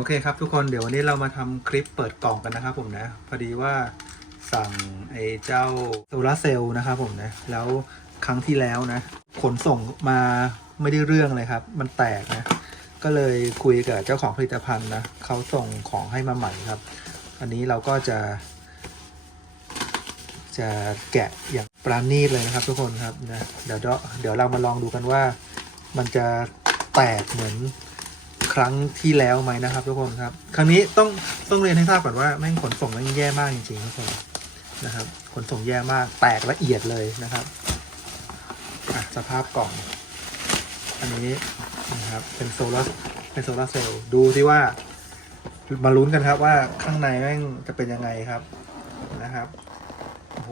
โอเคครับทุกคนเดี๋ยววันนี้เรามาทำคลิปเปิดกล่องกันนะครับผมนะ พอดีว่าสั่งไอ้เจ้าโซลาเซลล์นะครับผมนะ แล้วครั้งที่แล้วนะ ขนส่งมาไม่ได้เรื่องเลยครับ มันแตกนะ ก็เลยคุยกับเจ้าของผลิตภัณฑ์นะเขาส่งของให้มาใหม่ครับ อันนี้เราก็จะ จะแกะอย่างปราณีตเลยนะครับ ทุกคนครับนะเดี๋ยวเดี๋ยวเดี๋ยวเรามาลองดูกันว่า มันจะแตกเหมือน ครั้งที่แล้วไหมนะครับ ทุกคนครับ ครั้งนี้ต้องต้องเรียนให้ทราบก่อนว่าแม่งขนส่งแม่งแย่มากจริงๆทุกคนนะครับ ขนส่งแย่มากแตกละเอียดเลยนะครับสภาพกล่อง อันนี้นะครับเป็นโซลาร์เป็นโซลาร์เซลล์ดูสิว่า มาลุ้นกันครับว่าข้างในแม่งจะเป็นยังไงครับนะครับโอ้โห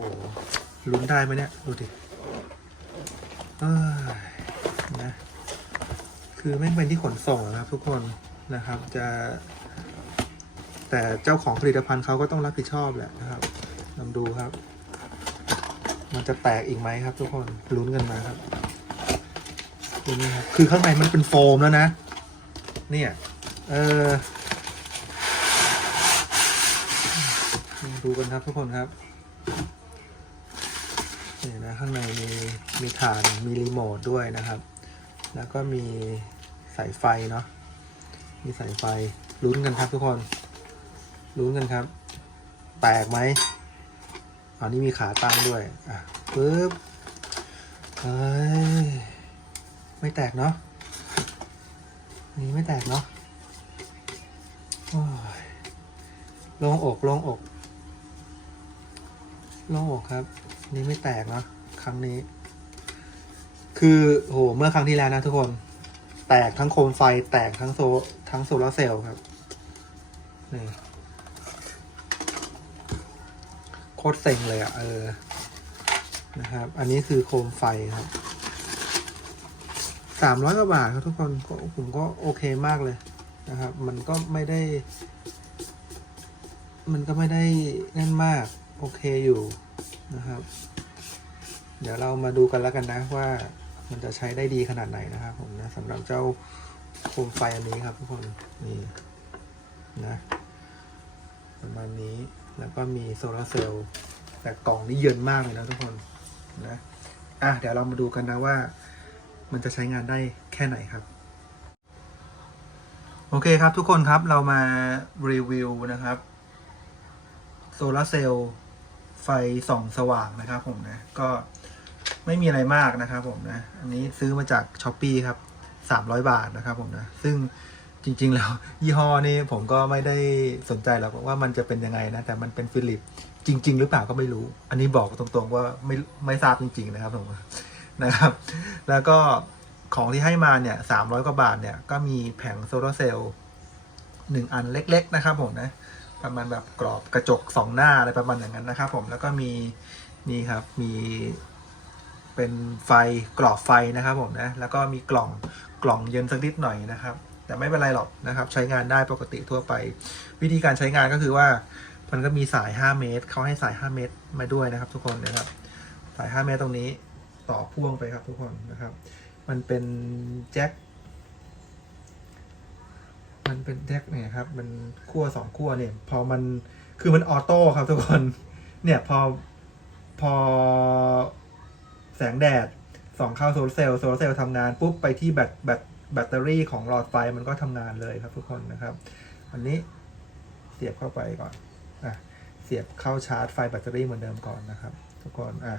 ลุ้นได้ไหมเนี่ย ดูดิเอ้ย คือแม่งเป็นที่ขนส่งนะครับทุกคนนะครับจะ แต่เจ้าของผลิตภัณฑ์เขาก็ต้องรับผิดชอบแหละนะครับลองดูครับ มันจะแตกอีกไหมครับ ทุกคนลุ้นกันมาครับดูนี่ครับคือข้างในมันเป็นโฟมแล้วนะ เนี่ยเออดูกันครับทุกคนครับนี่นะข้างในมีมีฐานมีรีโมทด้วยนะครับ แล้วก็มีสายไฟเนาะ มีสายไฟลุ้นกันครับทุกคนลุ้นกันครับ แตกไหมอันนี้มีขาตั้งด้วย อะปึ๊บเฮ้ยไม่แตกเนาะนนี้ไม่แตกเนาะโอ้ยลงอกลงอกลงอกครับ นี่ไม่แตกเนาะครั้งนี้ คือโหเมื่อครั้งที่แล้วนะทุกคน แตกทั้งโคมไฟแตกทั้งโซทั้งโซลาเซลล์ครับนี่โคตรเซ็งเลยอะ่ะ เออ นะครับ อันนี้คือโคมไฟครับสามร้อยกว่าบาทครับทุกคนก็ผมก็โอเคมากเลยนะครับ มันก็ไม่ได้ มันก็ไม่ได้นั่นมาก โอเคอยู่นะครับ เดี๋ยวเรามาดูกันแล้วกันนะว่า มันจะใช้ได้ดีขนาดไหนนะครับผมนะสำหรับเจ้าโคมไฟอันนี้ครับทุกคนนี่นะประมาณนี้แล้วก็มีโซลาร์เซลล์แต่กล่องนี้เยินมากเลยนะทุกคนนะอะเดี๋ยวเรามาดูกันนะว่า มันจะใช้งานได้แค่ไหนครับ โอเคครับทุกคนครับเรามารีวิวนะครับโซลาร์เซลล์ไฟส่องสว่างนะครับผมนะก็ ไม่มีอะไรมากนะครับผมนะ อันนี้ซื้อมาจากช้อปปีครับสามร้อยบาทนะครับผมนะ ซึ่งจริง ๆ แล้วยี่ห้อนี้ผมก็ไม่ได้สนใจหรอกว่ามันจะเป็นยังไงนะ แต่มันเป็นฟิลิปจริง ๆ หรือเปล่าก็ไม่รู้ อันนี้บอกตรงๆว่าไม่ไม่ทราบจริง ๆ นะครับผมนะครับ แล้วก็ของที่ให้มาเนี่ยสามร้อยกว่าบาทเนี่ยก็มีแผงโซลาร์เซลล์หนึ่งอันเล็ก ๆ นะครับผมนะประมาณแบบกรอบกระจกสองหน้าอะไรประมาณอย่างนั้นนะครับผมแล้วก็มีนี่ครับมี เป็นไฟกรอบไฟนะครับผมนะแล้วก็มีกล่องกล่องเย็นสักนิดหน่อยนะครับ แต่ไม่เป็นไรหรอกนะครับ ใช้งานได้ปกติทั่วไป วิธีการใช้งานก็คือว่ามันก็มีสาย 5 เมตรเขาให้สาย 5 เมตรมาด้วยนะครับทุกคนนะครับ สาย 5 เมตรตรงนี้ต่อพ่วงไปครับทุกคนนะครับ มันเป็นแจ็คมันเป็นแจ็คเนี่ยครับ มันขั้วสองขั้วเนี่ย พอมันคือมันออโต้ครับทุกคน เนี่ยพอพอ แสงแดดส่องเข้าโซลาร์เซลล์โซลาร์เซลล์ทำงานปุ๊บไปที่แบตแบตแบตเตอรี่ของหลอดไฟมันก็ทำงานเลยครับทุกคนนะครับ อันนี้เสียบเข้าไปก่อนอะเสียบเข้าชาร์จไฟแบตเตอรี่เหมือนเดิมก่อนนะครับ ทุกคนอะ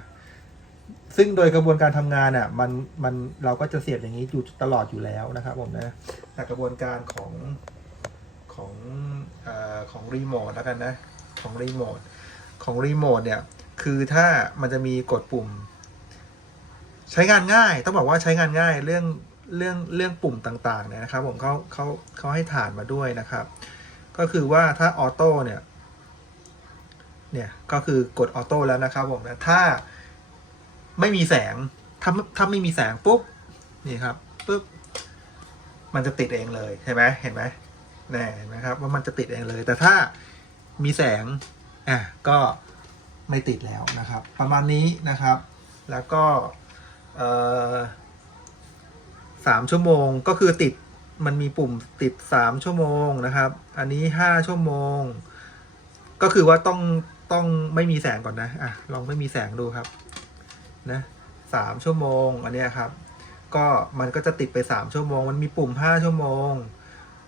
ซึ่งโดยกระบวนการทำงานอะมันมันเราก็จะเสียบอย่างนี้อยู่ตลอดอยู่แล้วนะครับผมนะแต่กระบวนการของของเออของรีโมทแล้วกันนะ ของรีโมทของรีโมทเนี่ย คือถ้ามันจะมีกดปุ่ม ใช้งานง่าย ต้องบอกว่าใช้งานง่ายเรื่องเรื่องเรื่องปุ่มต่างๆเนี่ยนะครับ ผมเขาเขาเขาให้ฐานมาด้วยนะครับ ก็คือว่าถ้าออโต้เนี่ยเนี่ยก็คือกดออโต้แล้วนะครับผมนะถ้าไม่มีแสงถ้าถ้าไม่มีแสงปุ๊บนี่ครับปุ๊บมันจะติดเองเลยเห็นไหมเห็นไหมแน่เห็นไหมครับว่ามันจะติดเองเลย แต่ถ้ามีแสงอะก็ไม่ติดแล้วนะครับ ประมาณนี้นะครับ แล้วก็ สามชั่วโมงก็คือติดมันมีปุ่มติดสามชั่วโมงนะครับ อันนี้ห้าชั่วโมง ก็คือว่าต้องต้องไม่มีแสงก่อนนะอะลองไม่มีแสงดูครับนะสามชั่วโมงอันนี้ครับ ก็มันก็จะติดไปสามชั่วโมง มันมีปุ่มห้าชั่วโมง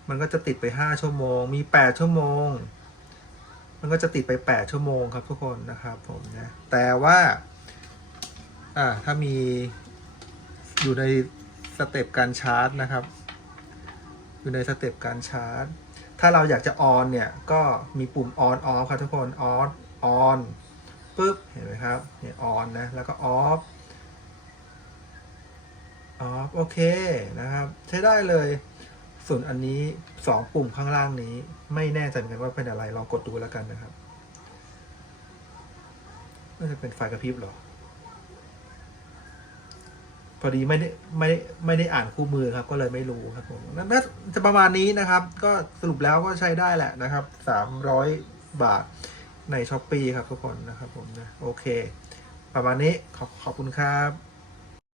มันก็จะติดไปห้าชั่วโมง มีแปดชั่วโมง มันก็จะติดไปแปดชั่วโมงครับทุกคนนะครับผมนะแต่ว่าอ่าถ้ามี อยู่ในสเต็ปการชาร์จนะครับ อยู่ในสเต็ปการชาร์จ ถ้าเราอยากจะออนเนี่ย ก็มีปุ่ม on off ครับทุกคน on on ปึ๊บ เห็นไหมครับเนี่ย on นนะ แล้วก็ off off โอเคนะครับ ใช้ได้เลย ส่วนอันนี้สองปุ่มข้างล่างนี้ ไม่แน่ใจเหมือนกันว่าเป็นอะไรลองกดดูแล้วกันนะครับน่าจะเป็นไฟกระพริบหรอ พอดีไม่ได้ไม่ไม่ได้อ่านคู่มือครับ ก็เลยไม่รู้ครับผมนั่นน่าจะประมาณนี้นะครับ ก็สรุปแล้วก็ใช้ได้แหละนะครับสามร้อยบาทในช้อปปีครับทุกคนนะครับผมนะโอเค ประมาณนี้ขอบขอบคุณครับ